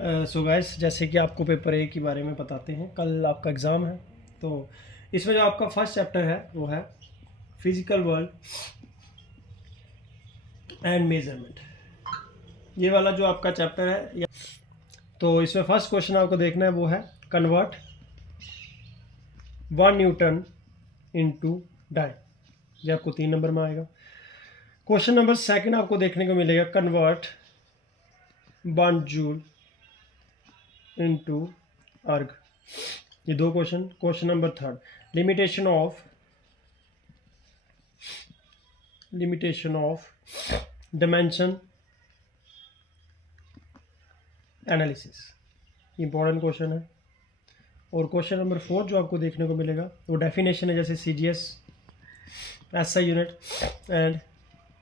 So guys, जैसे कि आपको पेपर ए के बारे में बताते हैं, कल आपका एग्ज़ाम है। तो इसमें जो आपका फर्स्ट चैप्टर है वो है फिजिकल वर्ल्ड एंड मेजरमेंट। ये वाला जो आपका चैप्टर है, तो इसमें फर्स्ट क्वेश्चन आपको देखना है वो है कन्वर्ट 1 न्यूटन इनटू डाई। ये आपको 3 नंबर में आएगा। क्वेश्चन नंबर सेकंड आपको देखने को मिलेगा कन्वर्ट 1 जूल इनटू अर्ग। ये 2 question. Question number third limitation of dimension analysis, important question है। और क्वेश्चन नंबर 4 जो आपको देखने को मिलेगा वो डेफिनेशन है, जैसे CGS, SI unit and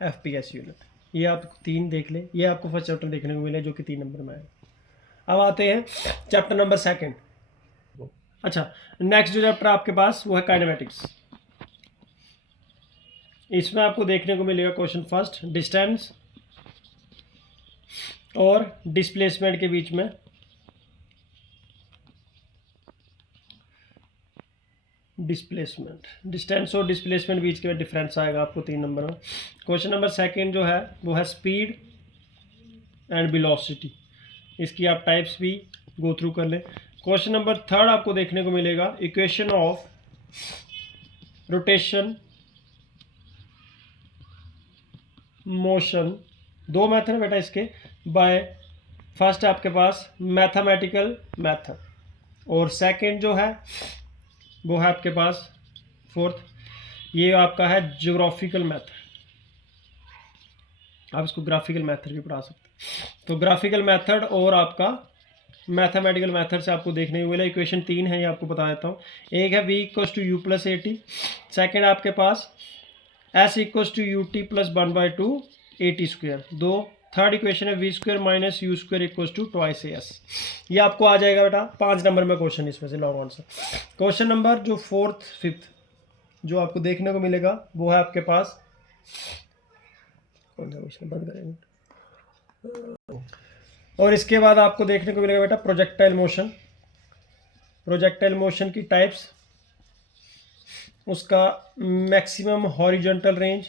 FPS unit. ये आप 3 देख लें। ये आपको फर्स्ट चैप्टर देखने को मिले जो कि 3 नंबर में है। अब आते हैं चैप्टर नंबर सेकंड। अच्छा, नेक्स्ट जो चैप्टर आपके पास वो है काइनेमेटिक्स। इसमें आपको देखने को मिलेगा क्वेश्चन फर्स्ट डिस्टेंस और डिस्प्लेसमेंट के बीच में डिस्टेंस और डिस्प्लेसमेंट बीच के डिफरेंस आएगा आपको 3 नंबर में। क्वेश्चन नंबर सेकंड जो है वो है स्पीड एंड वेलोसिटी। इसकी आप टाइप्स भी गो थ्रू कर लें। क्वेश्चन नंबर थर्ड आपको देखने को मिलेगा equation of rotation motion. 2 method है बेटा इसके। बाय फर्स्ट आपके पास मैथमेटिकल मेथड और सेकंड जो है वो है आपके पास फोर्थ, ये आपका है ज्योग्राफिकल मेथड। आप इसको ग्राफिकल मेथड भी पढ़ा सकते हैं। तो ग्राफिकल मेथड और आपका मैथमेटिकल मेथड से आपको देखने को मिला। इक्वेशन 3 है, ये आपको बता देता हूँ। एक है v = u + at। सेकेंड आपके पास s = ut + 1/2 at²। Third equation है v² - u² = 2as। ये आपको आ जाएगा बेटा 5 नंबर में क्वेश्चन इसमें से लॉन्ग आंसर। क्वेश्चन नंबर जो 4th 5th जो आपको देखने को मिलेगा वो है आपके पास, कौन सा क्वेश्चन बंद करेंगे। और इसके बाद आपको देखने को मिलेगा बेटा प्रोजेक्टाइल मोशन। प्रोजेक्टाइल मोशन की टाइप्स, उसका मैक्सिमम हॉरिजॉन्टल रेंज,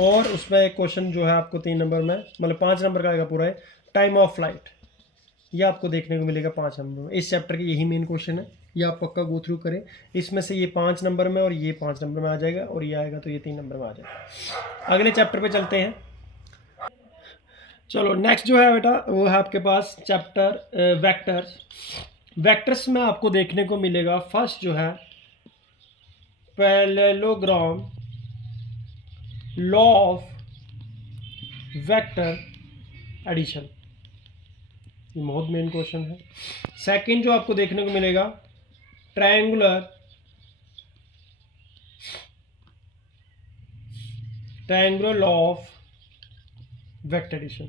और उसमें एक क्वेश्चन जो है आपको 3 नंबर में, मतलब 5 नंबर का आएगा पूरा है, टाइम ऑफ फ्लाइट। ये आपको देखने को मिलेगा 5 नंबर में। इस चैप्टर के यही मेन क्वेश्चन है, ये आप पक्का गो थ्रू करें। इसमें से ये 5 नंबर में और ये 5 नंबर में आ जाएगा, और ये आएगा तो ये 3 नंबर में आ जाएगा। अगले चैप्टर पे चलते हैं। चलो नेक्स्ट जो है बेटा वो है आपके पास चैप्टर वेक्टर्स। वेक्टर्स में आपको देखने को मिलेगा फर्स्ट जो है parallelogram law of vector addition. ये बहुत मेन क्वेश्चन है। सेकंड जो आपको देखने को मिलेगा triangular law of vector addition.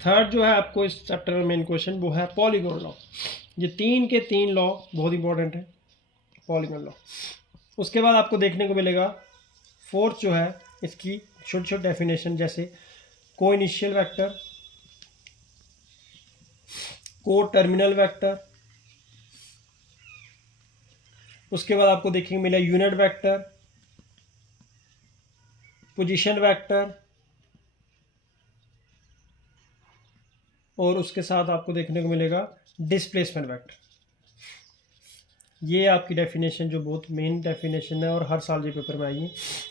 Third जो है आपको इस चैप्टर में मेन क्वेश्चन वो है पॉलीगॉन लॉ। ये 3 के 3 लॉ बहुत इंपॉर्टेंट है, पॉलीगॉन लॉ। उसके बाद आपको देखने को मिलेगा फोर्थ जो है इसकी छोटी छोटी डेफिनेशन, जैसे को इनिशियल वेक्टर, को टर्मिनल वेक्टर। उसके बाद आपको देखने को मिला यूनिट वेक्टर, पोजीशन वेक्टर, और उसके साथ आपको देखने को मिलेगा डिस्प्लेसमेंट वेक्टर। ये आपकी डेफिनेशन जो बहुत मेन डेफिनेशन है और हर साल ये पेपर में आएगी।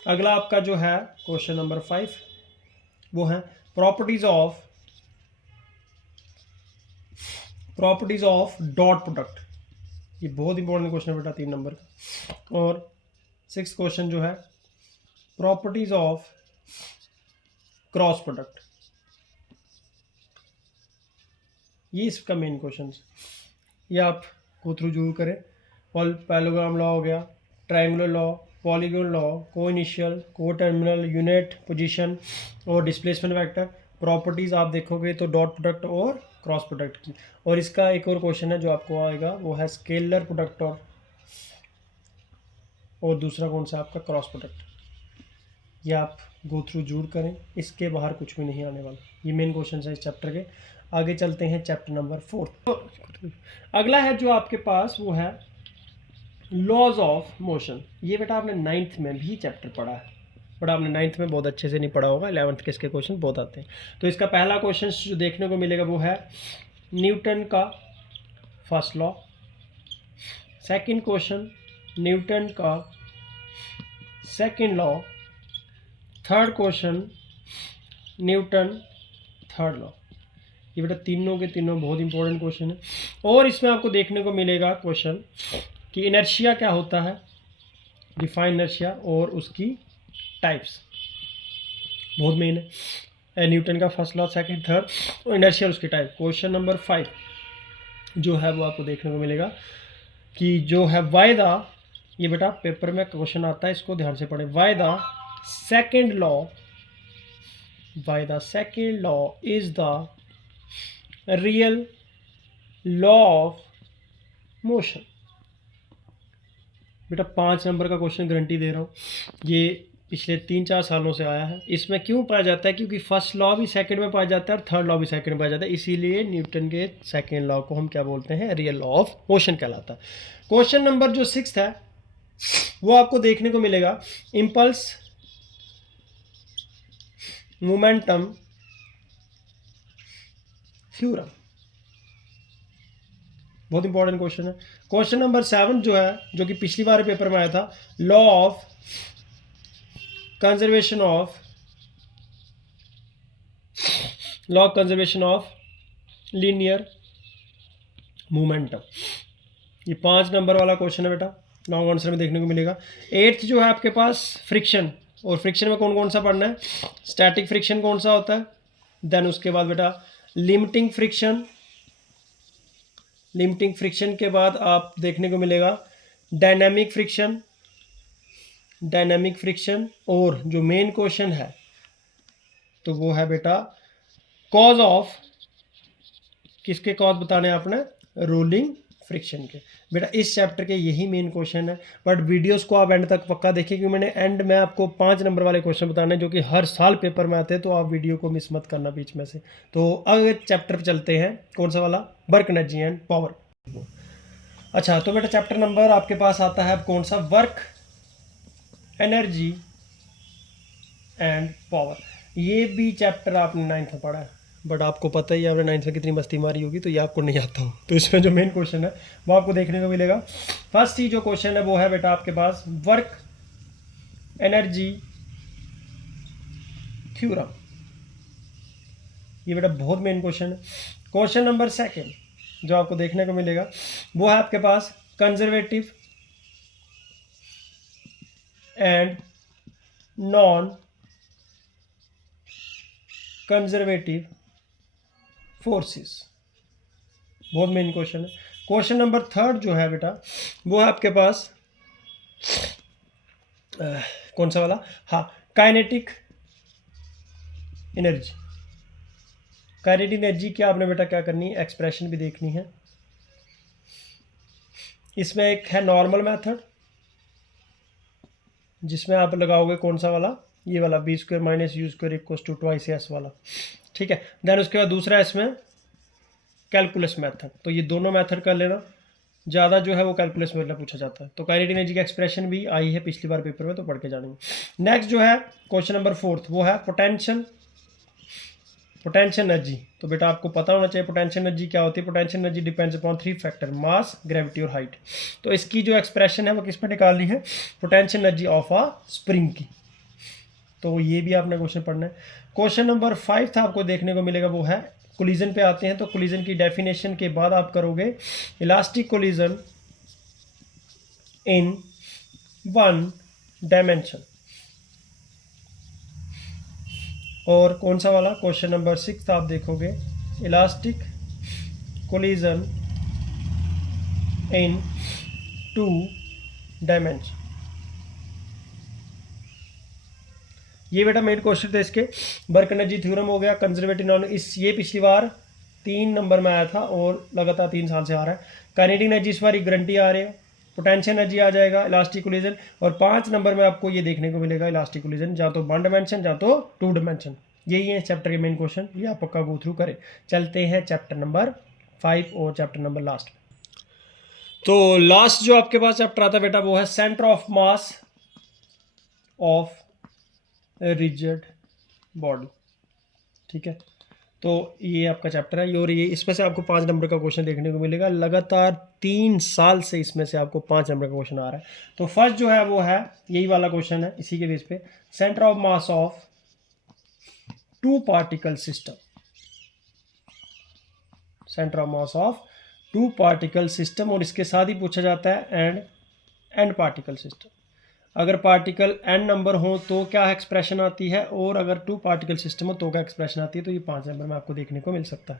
अगला आपका जो है क्वेश्चन नंबर 5 वो है प्रॉपर्टीज ऑफ डॉट प्रोडक्ट। ये बहुत इंपॉर्टेंट क्वेश्चन है बेटा 3 नंबर का। और 6th क्वेश्चन जो है प्रॉपर्टीज ऑफ क्रॉस प्रोडक्ट। ये इसका मेन क्वेश्चन है, ये आप गो थ्रू जरूर करें। पैरेललोग्राम लॉ हो गया, ट्रायंगुलर लॉ, पॉलीगॉन लॉ, को इनिशियल, को टर्मिनल, यूनिट, पोजीशन और डिस्प्लेसमेंट वेक्टर। प्रॉपर्टीज आप देखोगे तो डॉट प्रोडक्ट और क्रॉस प्रोडक्ट की। और इसका एक और क्वेश्चन है जो आपको आएगा वो है स्केलर प्रोडक्ट और दूसरा कौन सा आपका क्रॉस प्रोडक्ट। ये आप गो थ्रू जरूर करें, इसके बाहर कुछ भी नहीं आने वाला। ये मेन क्वेश्चन है इस चैप्टर के। आगे चलते हैं चैप्टर नंबर 4। तो अगला है जो आपके पास वो है लॉज ऑफ मोशन। ये बेटा आपने 9th में भी चैप्टर पढ़ा है, बट आपने 9th में बहुत अच्छे से नहीं पढ़ा होगा, 11th के इसके क्वेश्चन बहुत आते हैं। तो इसका पहला क्वेश्चन जो देखने को मिलेगा वो है न्यूटन का first law. Second question Newton का second law. Third question Newton third law. ये बेटा तीनों के तीनों बहुत इंपॉर्टेंट क्वेश्चन है। और इसमें आपको देखने को मिलेगा क्वेश्चन कि इनर्शिया क्या होता है, डिफाइन इनर्शिया और उसकी टाइप्स, बहुत मेन है। न्यूटन का फर्स्ट लॉ, सेकंड, थर्ड और इनर्शिया उसकी टाइप। क्वेश्चन नंबर 5 जो है वो आपको देखने को मिलेगा कि जो है वाई द, ये बेटा पेपर में क्वेश्चन आता है, इसको ध्यान से पढ़ें। Why the second law, why the second law is the real law of motion. बेटा 5 नंबर का क्वेश्चन गारंटी दे रहा हूँ, ये पिछले 3-4 सालों से आया है। इसमें क्यों पाया जाता है, क्योंकि फर्स्ट लॉ भी सेकंड में पाया जाता है और थर्ड लॉ भी सेकंड में पाया जाता है, इसीलिए न्यूटन के सेकंड लॉ को हम क्या बोलते हैं, रियल लॉ ऑफ मोशन कहलाता है। क्वेश्चन नंबर जो 6 है वो आपको देखने को मिलेगा इम्पल्स, मोमेंटम थ्योरम, बहुत इंपॉर्टेंट क्वेश्चन है। क्वेश्चन नंबर 7 जो है, जो कि पिछली बार पेपर में आया था, law of conservation of, law of conservation of linear momentum. ये 5 नंबर वाला क्वेश्चन है बेटा, लॉन्ग आंसर में देखने को मिलेगा। 8th जो है आपके पास फ्रिक्शन, और फ्रिक्शन में कौन कौन सा पढ़ना है, स्टैटिक फ्रिक्शन कौन सा होता है, देन उसके बाद बेटा लिमिटिंग फ्रिक्शन, लिमिटिंग फ्रिक्शन के बाद आप देखने को मिलेगा डायनामिक फ्रिक्शन, डायनामिक फ्रिक्शन, और जो मेन क्वेश्चन है तो वो है बेटा कॉज ऑफ, किसके कॉज बताने आपने, रोलिंग फ्रिक्शन के। बेटा इस चैप्टर के यही मेन क्वेश्चन है, बट वीडियोस को आप एंड तक पक्का देखिए, क्योंकि मैंने एंड में आपको 5 नंबर वाले क्वेश्चन बताने जो कि हर साल पेपर में आते हैं, तो आप वीडियो को मिस मत करना बीच में से। तो अगले चैप्टर पे चलते हैं, कौन सा वाला, वर्क एनर्जी एंड पावर। अच्छा तो बेटा चैप्टर नंबर आपके पास आता है अब कौन सा, वर्क एनर्जी एंड पावर। ये भी चैप्टर आपने 9th में पढ़ा है, बट आपको पता ही है आपने 9th में कितनी मस्ती मारी होगी, तो ये आपको नहीं आता हो। तो इसमें जो मेन क्वेश्चन है वो आपको देखने को मिलेगा। फर्स्ट ही जो क्वेश्चन है वो है बेटा आपके पास वर्क एनर्जी थ्योरम। ये बेटा बहुत मेन क्वेश्चन है। क्वेश्चन नंबर 2 जो आपको देखने को मिलेगा वो है आपके पास conservative and non conservative forces, बहुत मेन क्वेश्चन है। क्वेश्चन नंबर 3 जो है बेटा वो है आपके पास कौन सा वाला, हाँ काइनेटिक एनर्जी। काइनेटिक एनर्जी क्या आपने बेटा क्या करनी है, एक्सप्रेशन भी देखनी है। इसमें एक है नॉर्मल मेथड, जिसमें आप लगाओगे कौन सा वाला, ये वाला b² - u² = 2/s वाला, ठीक है। देन उसके बाद दूसरा इसमें कैलकुलस मेथड, तो ये दोनों मेथड कर लेना, ज़्यादा जो है वो कैलकुलस में पूछा जाता है। तो काइनेटिक एनर्जी का एक्सप्रेशन भी आई है पिछली बार पेपर में, तो पढ़ के जानेंगे। नेक्स्ट जो है क्वेश्चन नंबर 4 वो है पोटेंशियल, पोटेंशियल एनर्जी। तो बेटा आपको पता होना चाहिए पोटेंशियल एनर्जी क्या होती है। Potential energy depends upon 3 factor, mass, gravity और हाइट। तो इसकी जो एक्सप्रेशन है वो किस पे निकालनी है, potential energy of a spring की। तो ये भी आपने क्वेश्चन पढ़ना है। क्वेश्चन नंबर 5 था आपको देखने को मिलेगा वो है कोलिजन पे आते हैं। तो कोलिजन की डेफिनेशन के बाद आप करोगे इलास्टिक कोलिजन इन 1 डायमेंशन। और कौन सा वाला, क्वेश्चन नंबर 6 आप देखोगे इलास्टिक कोलिजन इन 2 डायमेंशन। ये बेटा मेन क्वेश्चन थे इसके। वर्क एनर्जी थ्योरम हो गया, कंजर्वेटिव नॉन, इस ये पिछली बार 3 नंबर में आया था और लगातार 3 साल से आ रहा है। काइनेटिक एनर्जी इस बार गारंटी आ रही है, पोटेंशियल एनर्जी आ जाएगा, इलास्टिक कोलिजन, और 5 नंबर में आपको ये देखने को मिलेगा इलास्टिक कोलिजन, जहाँ तो 1 डायमेंशन जहाँ तो 2 डायमेंशन। यही है चैप्टर के मेन क्वेश्चन, ये आप पक्का गो थ्रू करें। चलते हैं चैप्टर नंबर 5 और चैप्टर नंबर लास्ट। तो लास्ट जो आपके पास चैप्टर आता है बेटा वो है centre of mass of rigid body. ठीक है, तो ये आपका चैप्टर है और ये इसमें से आपको 5 नंबर का क्वेश्चन देखने को मिलेगा। लगातार 3 साल से इसमें से आपको 5 नंबर का क्वेश्चन आ रहा है। तो फर्स्ट जो है वो है यही वाला क्वेश्चन है, इसी के बेस पे, centre of mass of 2 particle system. Centre of mass of 2 particle system, और इसके साथ ही पूछा जाता है एंड पार्टिकल सिस्टम। अगर पार्टिकल n नंबर हो तो क्या एक्सप्रेशन आती है, और अगर 2 पार्टिकल सिस्टम हो तो क्या एक्सप्रेशन आती है। तो ये 5 नंबर में आपको देखने को मिल सकता है।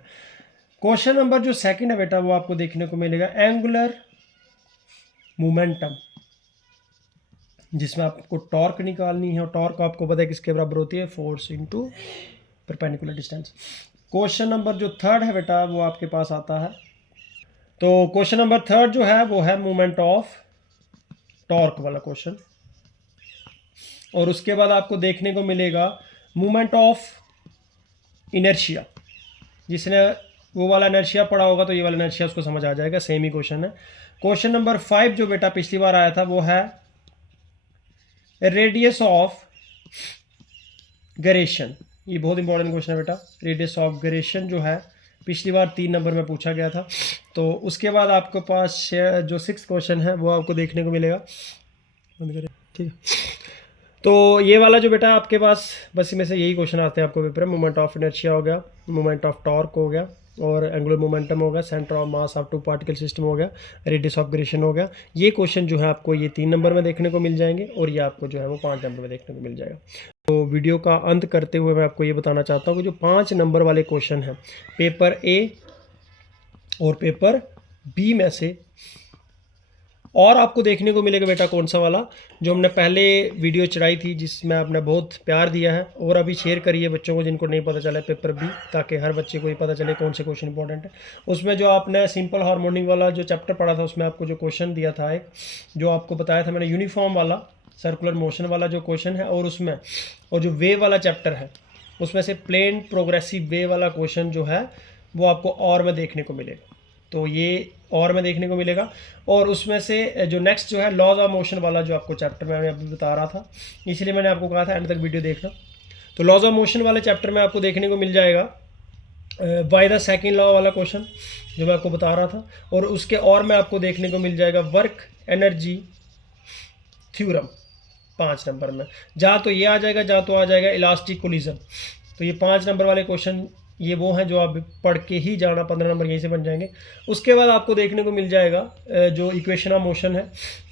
क्वेश्चन नंबर जो सेकंड है बेटा वो आपको देखने को मिलेगा एंगुलर मोमेंटम, जिसमें आपको टॉर्क निकालनी है, और टॉर्क आपको पता है किसके बराबर होती है, force into perpendicular distance. Question number जो थर्ड है बेटा वो आपके पास आता है। तो क्वेश्चन नंबर थर्ड जो है वो है मोमेंट ऑफ टॉर्क वाला क्वेश्चन, और उसके बाद आपको देखने को मिलेगा मूवमेंट ऑफ इनर्शिया। जिसने वो वाला इनर्शिया पढ़ा होगा तो ये वाला इनर्शिया उसको समझ आ जाएगा, सेम ही क्वेश्चन है। क्वेश्चन नंबर 5 जो बेटा पिछली बार आया था वो है रेडियस ऑफ गरेशन। ये बहुत इंपॉर्टेंट क्वेश्चन है बेटा, रेडियस ऑफ गरेशन जो है पिछली बार 3 नंबर में पूछा गया था। तो उसके बाद आपके पास जो 6 क्वेश्चन है वो आपको देखने को मिलेगा। ठीक है, तो ये वाला जो बेटा आपके पास बस इसमें से यही क्वेश्चन आते हैं आपको पेपर में। मोमेंट ऑफ इनर्शिया हो गया, मोमेंट ऑफ टॉर्क हो गया, और एंगुलर मोमेंटम हो गया, centre of mass of 2 particle system हो गया, रेडियस ऑफ गरेशन हो गया। ये क्वेश्चन जो है आपको ये 3 नंबर में देखने को मिल जाएंगे, और ये आपको जो है वो 5 नंबर में देखने को मिल जाएगा। तो वीडियो का अंत करते हुए मैं आपको ये बताना चाहता हूँ कि जो 5 नंबर वाले क्वेश्चन हैं पेपर ए और पेपर बी में से, और आपको देखने को मिलेगा बेटा कौन सा वाला, जो हमने पहले वीडियो चढ़ाई थी जिसमें आपने बहुत प्यार दिया है, और अभी शेयर करिए बच्चों को जिनको नहीं पता चला है पेपर बी, ताकि हर बच्चे को ही पता चले कौन से क्वेश्चन इंपॉर्टेंट है। उसमें जो आपने सिंपल हार्मोनिक वाला जो चैप्टर पढ़ा था उसमें आपको जो क्वेश्चन दिया था, एक जो आपको बताया था मैंने, यूनिफॉर्म वाला सर्कुलर मोशन वाला जो क्वेश्चन है, और उसमें और जो वेव वाला चैप्टर है उसमें से प्लेन प्रोग्रेसिव वेव वाला क्वेश्चन जो है वो आपको और में देखने को मिलेगा। तो ये और में देखने को मिलेगा, और उसमें से जो नेक्स्ट जो है लॉज ऑफ मोशन वाला जो आपको चैप्टर मैं अभी बता रहा था, इसलिए मैंने आपको कहा था एंड तक वीडियो देखना। तो लॉज ऑफ मोशन वाले चैप्टर में आपको देखने को मिल जाएगा बाय द सेकंड लॉ वाला क्वेश्चन जो मैं आपको बता रहा था, और उसके और में आपको देखने को मिल जाएगा वर्क एनर्जी थ्योरम 5 नंबर में। जहाँ तो ये आ जाएगा, जहाँ तो आ जाएगा इलास्टिक कोलिजन। तो ये 5 नंबर वाले क्वेश्चन ये वो हैं जो आप पढ़ के ही जाना, 15 नंबर यहीं से बन जाएंगे। उसके बाद आपको देखने को मिल जाएगा जो इक्वेशन ऑफ मोशन है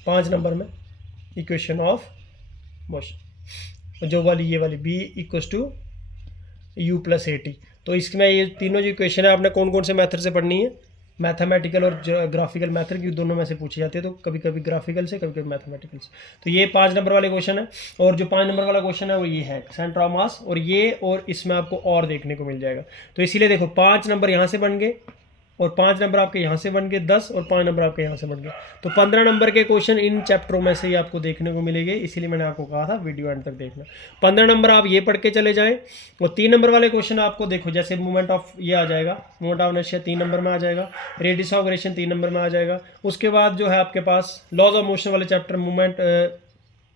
5 नंबर में, इक्वेशन ऑफ मोशन जो वाली ये वाली b = u+at। तो इसमें ये तीनों जो इक्वेशन है आपने कौन कौन से मेथड से पढ़नी है, मैथमेटिकल और ग्राफिकल मेथड की दोनों में से पूछी जाती है। तो कभी कभी ग्राफिकल से, कभी कभी मैथमेटिकल से। तो ये 5 नंबर वाले क्वेश्चन है, और जो 5 नंबर वाला क्वेश्चन है वो ये है सेंटर ऑफ मास, और ये और इसमें आपको और देखने को मिल जाएगा। तो इसीलिए देखो 5 नंबर यहाँ से बन गए, और 5 नंबर आपके यहाँ से बन गए 10, और 5 नंबर आपके यहाँ से बन गए। तो 15 नंबर के क्वेश्चन इन चैप्टरों में से ही आपको देखने को मिलेंगे, इसीलिए मैंने आपको कहा था वीडियो एंड तक देखना। 15 नंबर आप ये पढ़ के चले जाएं, और 3 नंबर वाले क्वेश्चन आपको देखो, जैसे मूवमेंट ऑफ ये आ जाएगा, मूवमेंट ऑफ इनर्शिया 3 नंबर में आ जाएगा, रेडियस ऑफ गरेशन 3 नंबर में आ जाएगा। उसके बाद जो है आपके पास लॉज ऑफ मोशन वाले chapter, movement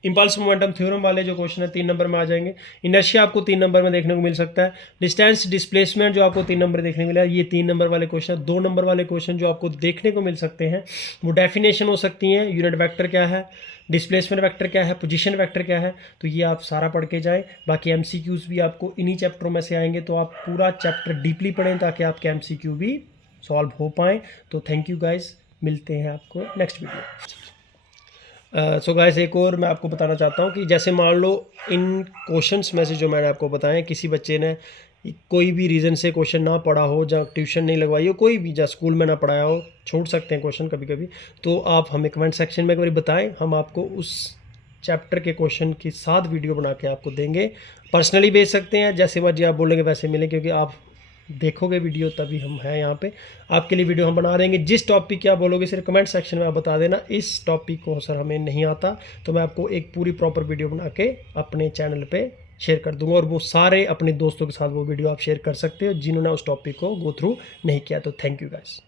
impulse momentum theorem वाले जो क्वेश्चन है 3 नंबर में आ जाएंगे। इनर्शिया आपको 3 नंबर में देखने को मिल सकता है। डिस्टेंस डिस्प्लेसमेंट जो आपको 3 नंबर देखने को मिला, ये 3 नंबर वाले क्वेश्चन। 2 नंबर वाले क्वेश्चन जो आपको देखने को मिल सकते हैं वो डेफिनेशन हो सकती हैं, यूनिट वेक्टर क्या है, डिस्प्लेसमेंट वेक्टर क्या है, पोजीशन वेक्टर क्या है। तो ये आप सारा पढ़ के जाएं। बाकी एमसीक्यूज भी आपको इन्हीं चैप्टरों में से आएंगे, तो आप पूरा चैप्टर डीपली पढ़ें ताकि आपके एमसीक्यू भी सॉल्व हो पाएँ। तो थैंक यू गाइज, मिलते हैं आपको नेक्स्ट वीडियो। सो गाइस एक और मैं आपको बताना चाहता हूँ कि जैसे मान लो इन क्वेश्चंस में से जो मैंने आपको बताएं, किसी बच्चे ने कोई भी रीज़न से क्वेश्चन ना पढ़ा हो, या ट्यूशन नहीं लगवाई हो, कोई भी या स्कूल में ना पढ़ाया हो, छोड़ सकते हैं क्वेश्चन कभी कभी, तो आप हमें कमेंट सेक्शन में एक बार बताएं, हम आपको उस चैप्टर के क्वेश्चन के साथ वीडियो बना के आपको देंगे। पर्सनली भेज सकते हैं, जैसे मर्जी आप बोलेंगे वैसे मिलें, क्योंकि आप देखोगे वीडियो तभी हम हैं यहाँ पे आपके लिए वीडियो हम बना देंगे। जिस टॉपिक की आप बोलोगे सिर्फ कमेंट सेक्शन में आप बता देना इस टॉपिक को सर हमें नहीं आता, तो मैं आपको एक पूरी प्रॉपर वीडियो बना के अपने चैनल पे शेयर कर दूंगा, और वो सारे अपने दोस्तों के साथ वो वीडियो आप शेयर कर सकते हो जिन्होंने उस टॉपिक को गो थ्रू नहीं किया। तो थैंक यू गाइस।